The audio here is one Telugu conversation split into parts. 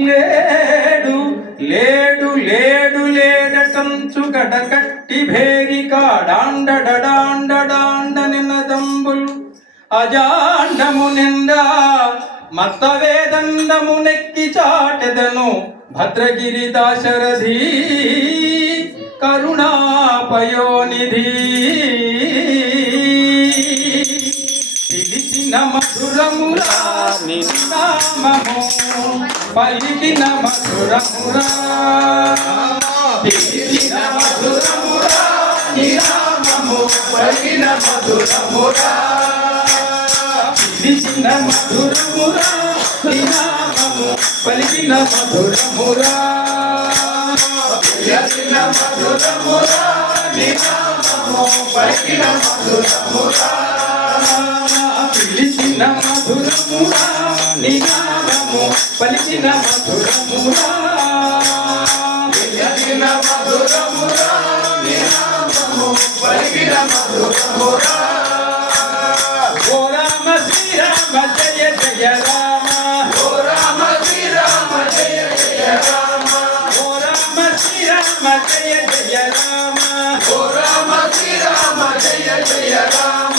లేడు లేడు లేడు లేడటంచు గడకట్టి భేరికాడాండడాండడాండ నినదంబులు. అజాండము నిండా మత్త వేదండము నెక్కి చాటెదను భద్రగిరి దాశరథి. కరుణాపయోనిధి. పిలిచిన మధురమురా నిన్నామము పలికిన మధురమురా పిలిచిన మధురమురా నినామము పలికిన మధురమురా పిలిచిన మధురమురా నినామము పలికిన మధురమురా పిలిచిన మధురమురా నినామము పలికిన మధురమురా పిలిచిన మధురమురా నినామము పలికిన మధురమురా. పిలిచిన మధురమురా నినామము పలికిన మధురమురా. ఓ రామ శ్రీరామ జయ జయ రామ. ఓ రామ శ్రీరామ జయ జయ రామ. ఓ రామ శ్రీరామ జయ జయ రామ. ఓ రామ శ్రీరామ జయ జయ రామ.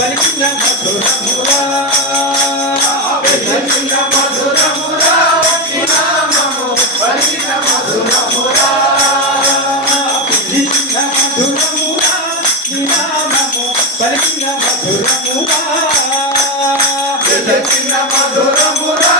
పలికిన మధురమురా పిలిచిన మధురమురా పలికిన మధురమురా పిలిచిన మధురమురా నినామము. పలికిన మధురమురా పిలిచిన మధురమురా